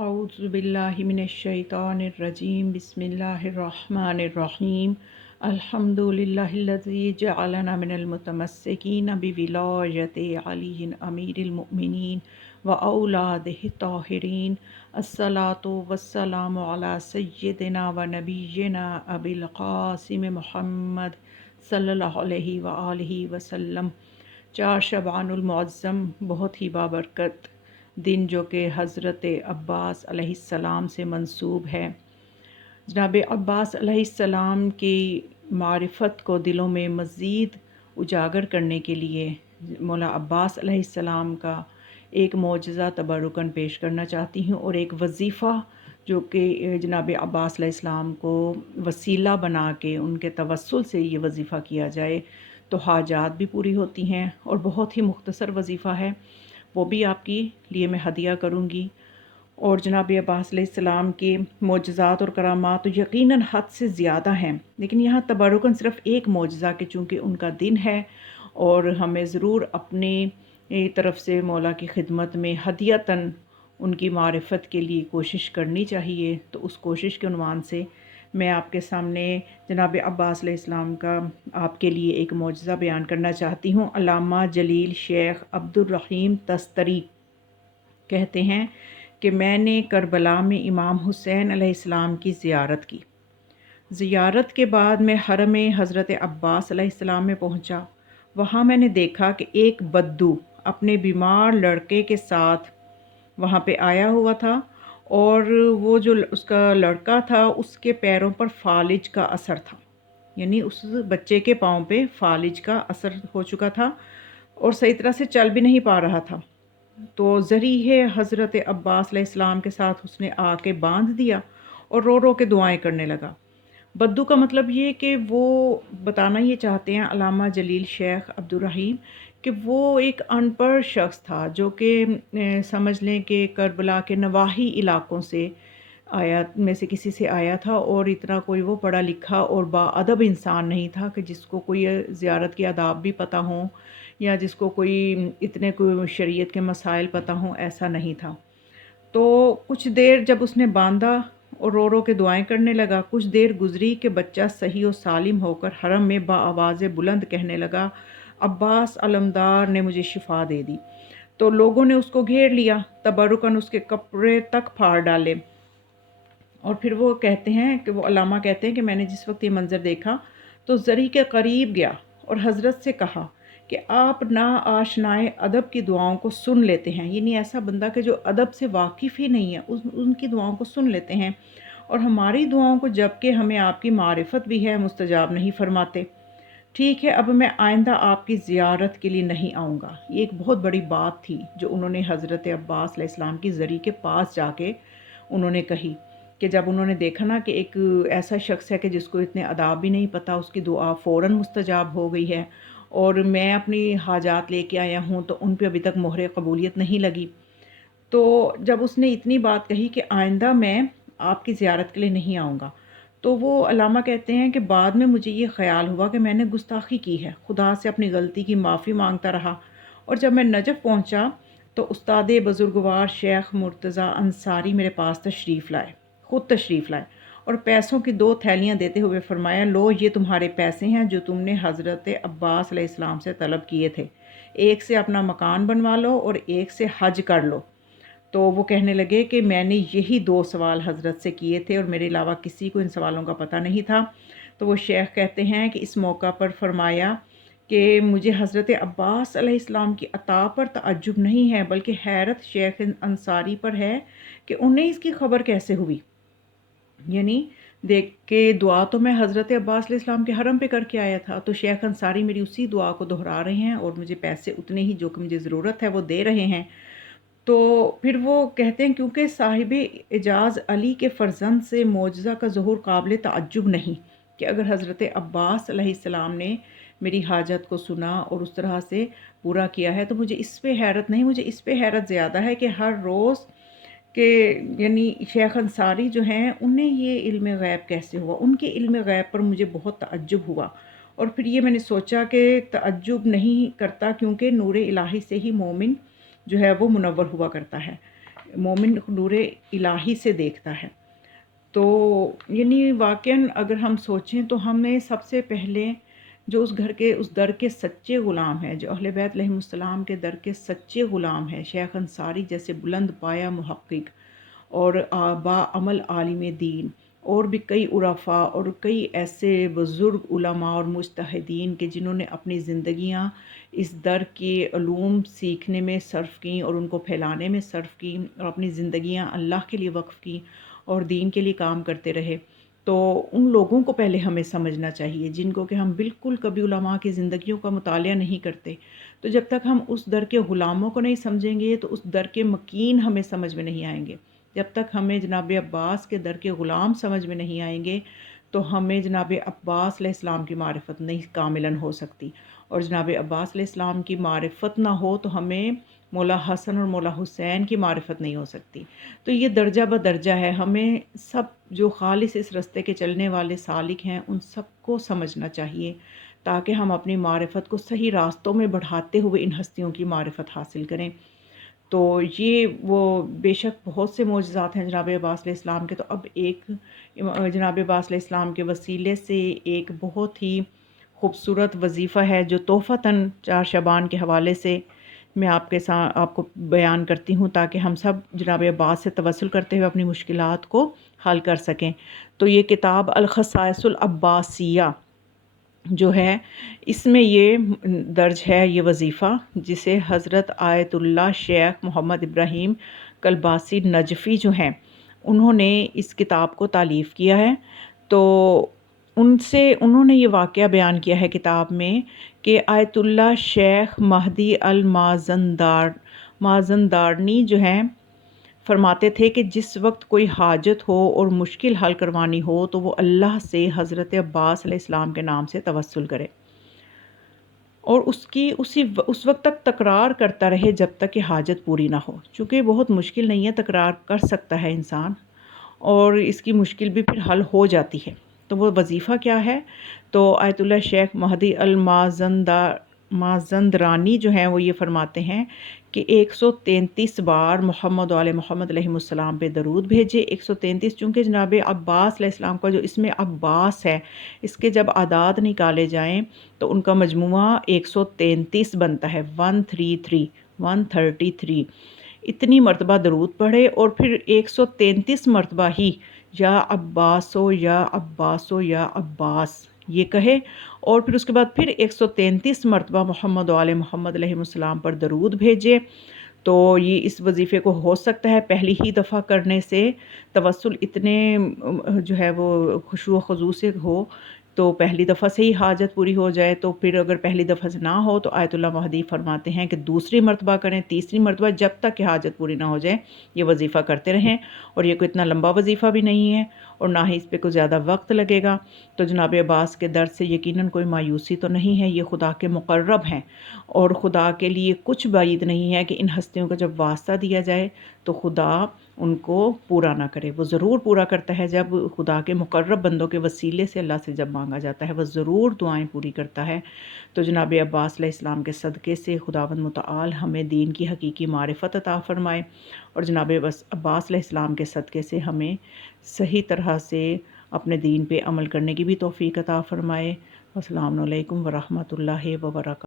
अऊज़ु बिल्लाहि मिनश्शैतानिर्रजीम बिस्मिल्लाहिर्रहमानिर्रहीम अल्हम्दुलिल्लाहिल्लज़ी जअलना मिनल मुतमस्सिकीन बिविलायति अलीयिन अमीरिल मुमिनीन व औलादिहि ताहिरीन अस्सलातु वस्सलामु अला सय्यिदिना व नबिय्यिना अबिल क़ासिम मुहम्मद सल्लल्लाहु अलैहि व आलिहि वसल्लम। 4 शबानुल मुअज़्ज़म बहुत ही बाबरकत दिन जो कि हज़रत अब्बास अलैहिस्सलाम से मंसूब है। जनाब अब्बास अलैहिस्सलाम की मारिफत को दिलों में मज़ीद उजागर करने के लिए मौला अब्बास अलैहिस्सलाम का एक मौजज़ा तबरुकन पेश करना चाहती हूँ और एक वज़ीफ़ा जो कि जनाब अब्बास अलैहिस्सलाम को वसीला बना के उनके तवस्सुल से ये वज़ीफ़ा किया जाए तो हाजात भी पूरी होती हैं। और बहुत ही मुख्तसर वज़ीफ़ा है, वो भी आपके लिए मैं हदिया करूँगी। और जनाब अब्बास अलैहिस्सलाम के मोजज़ात और करामात तो यकीनन हद से ज़्यादा हैं, लेकिन यहाँ तबरुकन सिर्फ़ एक मोजज़ा के चूँकि उनका दिन है और हमें ज़रूर अपने तरफ से मौला की खिदमत में हदियतन उनकी मारिफत के लिए कोशिश करनी चाहिए। तो उस कोशिश के उन्वान से मैं आपके सामने जनाब अब्बास अलैहिस्सलाम का आपके लिए एक मौजज़ा बयान करना चाहती हूँ। अल्लामा जलील शेख अब्दुर रहीम तस्तरी कहते हैं कि मैंने करबला में इमाम हुसैन अलैहिस्सलाम की ज़ियारत की। ज़ियारत के बाद मैं हरम हज़रत अब्बास अलैहिस्सलाम में पहुंचा। वहाँ मैंने देखा कि एक बद्दू अपने बीमार लड़के के साथ वहाँ पे आया हुआ था और वो जो उसका लड़का था उसके पैरों पर फालिज का असर था, यानी उस बच्चे के पाँव पे फालिज का असर हो चुका था और सही तरह से चल भी नहीं पा रहा था। तो ज़रिए हज़रत अब्बास अलैहिस्सलाम के साथ उसने आके बांध दिया और रो रो के दुआएं करने लगा। बद्दू का मतलब ये कि वो बताना ये चाहते हैं अल्लामा जलील शेख अब्दुर रहीम कि वो एक अनपढ़ शख्स था जो कि समझ लें कि करबला के नवाही इलाकों से आया में से किसी से आया था और इतना कोई वो पढ़ा लिखा और बाअदब इंसान नहीं था कि जिसको कोई ज़ियारत के आदाब भी पता हों या जिसको कोई इतने कोई शरीयत के मसाइल पता हों, ऐसा नहीं था। तो कुछ देर जब उसने बांधा और रो रो के दुआएं करने लगा, कुछ देर गुजरी कि बच्चा सही और सालिम होकर हरम में बाआवाज़ बुलंद कहने लगा, अब्बास अलमदार ने मुझे शिफा दे दी। तो लोगों ने उसको घेर लिया, तबरुकन उसके कपड़े तक फाड़ डाले। और फिर वो कहते हैं कि वो अल्लामा कहते हैं कि मैंने जिस वक्त ये मंज़र देखा तो ज़री के करीब गया और हज़रत से कहा कि आप ना आशनाए अदब की दुआओं को सुन लेते हैं, यानी ऐसा बंदा कि जो अदब से वाकिफ़ ही नहीं है उनकी दुआओं को सुन लेते हैं और हमारी दुआओं को जबकि हमें आपकी मारिफत भी है मुस्तजाब नहीं फरमाते। ठीक है, अब मैं आइंदा आपकी ज़ियारत के लिए नहीं आऊँगा। ये एक बहुत बड़ी बात थी जो उन्होंने हज़रत अब्बास अलैहिस्सलाम की ज़री के पास जाके उन्होंने कही कि जब उन्होंने देखा ना कि एक ऐसा शख्स है कि जिसको इतने आदाब भी नहीं पता, उसकी दुआ फ़ौरन मुस्तजाब हो गई है और मैं अपनी हाजात लेके आया हूँ तो उन पे अभी तक मोहर कबूलियत नहीं लगी। तो जब उसने इतनी बात कही कि आइंदा मैं आपकी ज़ियारत के लिए नहीं आऊँगा, तो वो अल्लामा कहते हैं कि बाद में मुझे ये ख़्याल हुआ कि मैंने गुस्ताखी की है, खुदा से अपनी गलती की माफ़ी मांगता रहा। और जब मैं नजफ़ पहुँचा तो उस्ताद बुज़ुर्गवार शेख मुर्तज़ा अंसारी मेरे पास तशरीफ़ लाए, ख़ुद तशरीफ़ लाए और पैसों की 2 थैलियाँ देते हुए फ़रमाया, लो ये तुम्हारे पैसे हैं जो तुमने हज़रत अब्बास अलैहिस्सलाम से तलब किए थे। एक से अपना मकान बनवा लो और एक से हज कर लो। तो वो कहने लगे कि मैंने यही 2 सवाल हज़रत से किए थे और मेरे अलावा किसी को इन सवालों का पता नहीं था। तो वो शेख कहते हैं कि इस मौका पर फ़रमाया कि मुझे हज़रत अब्बास अलैहिस्सलाम की अता पर तअज्जुब नहीं है, बल्कि हैरत शेख अंसारी पर है कि उन्हें इसकी ख़बर कैसे हुई। यानी देख के दुआ तो मैं हज़रत अब्बास अलैहिस्सलाम के हरम पे करके आया था, तो शेख अंसारी मेरी उसी दुआ को दोहरा रहे हैं और मुझे पैसे उतने ही जो कि मुझे ज़रूरत है वो दे रहे हैं। तो फिर वो कहते हैं क्योंकि साहिब एजाज़ अली के फ़र्जंद से मोजज़ा का ज़ुहूर काबिल तअज्जुब नहीं कि अगर हज़रत अब्बास अलैहिस्सलाम ने मेरी हाजत को सुना और उस तरह से पूरा किया है, तो मुझे इस पे हैरत नहीं, मुझे इस पे हैरत ज़्यादा है कि हर रोज़ के यानी शेख अंसारी जो हैं उन्हें ये इल्म गैब कैसे हुआ, उनके इल्म गैब पर मुझे बहुत तअज्जुब हुआ। और फिर ये मैंने सोचा कि तअज्जुब नहीं करता क्योंकि नूर इलाही से ही मोमिन जो है वो मुनव्वर हुआ करता है। مومن نور الہی سے دیکھتا ہے۔ تو یعنی واقعاً اگر ہم سوچیں تو ہمیں سب سے پہلے جو اس در کے سچے غلام ہیں، جو اہل بیت علیہم السلام کے در کے سچے غلام ہیں، شیخ انصاری جیسے بلند پایہ محقق اور با عمل عالم دین، اور بھی کئی عرفاء اور کئی ایسے بزرگ علماء اور مجتہدین کہ جنہوں نے اپنی زندگیاں اس در کے علوم سیکھنے میں صرف کیں اور ان کو پھیلانے میں صرف کیں، اور اپنی زندگیاں اللہ کے لیے وقف کیں اور دین کے لیے کام کرتے رہے۔ تو ان لوگوں کو پہلے ہمیں سمجھنا چاہیے، جن کو کہ ہم بالکل کبھی علماء کی زندگیوں کا مطالعہ نہیں کرتے۔ تو جب تک ہم اس در کے غلاموں کو نہیں سمجھیں گے تو اس در کے مکین ہمیں سمجھ میں نہیں آئیں گے۔ جب تک ہمیں جناب عباس کے در کے غلام سمجھ میں نہیں آئیں گے تو ہمیں جناب عباس علیہ السلام کی معرفت نہیں کاملاً ہو سکتی، اور جناب عباس علیہ السلام کی معرفت نہ ہو تو ہمیں مولا حسن اور مولا حسین کی معرفت نہیں ہو سکتی۔ تو یہ درجہ بدرجہ ہے، ہمیں سب جو خالص اس رستے کے چلنے والے سالک ہیں ان سب کو سمجھنا چاہیے، تاکہ ہم اپنی معرفت کو صحیح راستوں میں بڑھاتے ہوئے ان ہستیوں کی معرفت حاصل کریں۔ تو یہ وہ بے شک بہت سے معجزات ہیں جناب عباس علیہ السلام کے۔ تو اب ایک جناب عباس علیہ السلام کے وسیلے سے ایک بہت ہی خوبصورت وظیفہ ہے جو تحفتاً 4 شعبان کے حوالے سے میں آپ کو بیان کرتی ہوں، تاکہ ہم سب جناب عباس سے توسل کرتے ہوئے اپنی مشکلات کو حل کر سکیں۔ تو یہ کتاب الخصائص العباسیہ جو ہے، اس میں یہ درج ہے یہ وظیفہ، جسے حضرت آیت اللہ شیخ محمد ابراہیم کلباسی نجفی جو ہیں انہوں نے اس کتاب کو تالیف کیا ہے۔ تو انہوں نے یہ واقعہ بیان کیا ہے کتاب میں کہ آیت اللہ شیخ مہدی مازندارانی جو ہیں فرماتے تھے کہ جس وقت کوئی حاجت ہو اور مشکل حل کروانی ہو تو وہ اللہ سے حضرت عباس علیہ السلام کے نام سے توسل کرے اور اس وقت تک تکرار کرتا رہے جب تک کہ حاجت پوری نہ ہو، چونکہ بہت مشکل نہیں ہے، تکرار کر سکتا ہے انسان اور اس کی مشکل بھی پھر حل ہو جاتی ہے۔ تو وہ وظیفہ کیا ہے؟ تو آیت اللہ شیخ مہدی مازندرانی جو ہیں وہ یہ فرماتے ہیں کہ 133 بار محمد و آل محمد علیہ السلام پہ درود بھیجے۔ 133 چونکہ جناب عباس علیہ السلام کا جو اسم عباس ہے، اس کے جب اعداد نکالے جائیں تو ان کا مجموعہ 133 بنتا ہے، 133 اتنی مرتبہ درود پڑھے اور پھر 133 مرتبہ ہی یا عباسو یا عباسو یا عباس یہ کہے، اور پھر اس کے بعد پھر 133 مرتبہ محمد و آل محمد علیہ السلام پر درود بھیجے۔ تو یہ اس وظیفے کو ہو سکتا ہے پہلی ہی دفعہ کرنے سے توسل اتنے جو ہے وہ خشوع و خضوع سے ہو تو پہلی دفعہ سے ہی حاجت پوری ہو جائے، تو پھر اگر پہلی دفعہ سے نہ ہو تو آیت اللہ مہدی فرماتے ہیں کہ دوسری مرتبہ کریں، تیسری مرتبہ، جب تک کہ حاجت پوری نہ ہو جائے یہ وظیفہ کرتے رہیں۔ اور یہ کوئی اتنا لمبا وظیفہ بھی نہیں ہے اور نہ ہی اس پہ کوئی زیادہ وقت لگے گا۔ تو جناب عباس کے در سے یقیناً کوئی مایوسی تو نہیں ہے، یہ خدا کے مقرب ہیں اور خدا کے لیے کچھ بعید نہیں ہے کہ ان ہستیوں کا جب واسطہ دیا جائے تو خدا ان کو پورا نہ کرے۔ وہ ضرور پورا کرتا ہے، جب خدا کے مقرب بندوں کے وسیلے سے اللہ سے جب مانگا جاتا ہے وہ ضرور دعائیں پوری کرتا ہے۔ تو جناب عباس علیہ السلام کے صدقے سے خداوند متعال ہمیں دین کی حقیقی معرفت عطا فرمائے، اور جناب عباس علیہ السلام کے صدقے سے ہمیں صحیح طرح سے اپنے دین پہ عمل کرنے کی بھی توفیق عطا فرمائے۔ السلام علیکم ورحمۃ اللہ وبرکاتہ۔